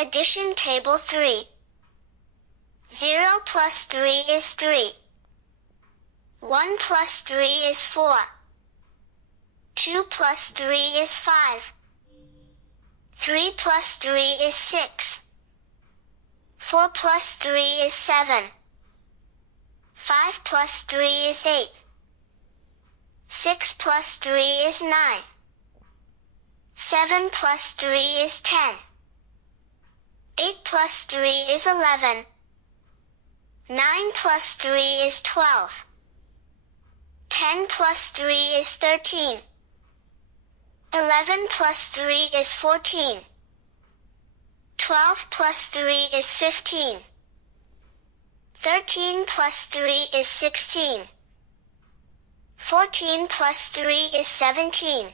Addition table 3. 0 plus 3 is 3. 1 plus 3 is 4. 2 plus 3 is 5. 3 plus 3 is 6. 4 plus 3 is 7. 5 plus 3 is 8. 6 plus 3 is 9. 7 plus 3 is 10. 8 plus 3 is 11. 9 plus 3 is 12. 10 plus 3 is 13. 11 plus 3 is 14. 12 plus 3 is 15. 13 plus 3 is 16. 14 plus 3 is 17.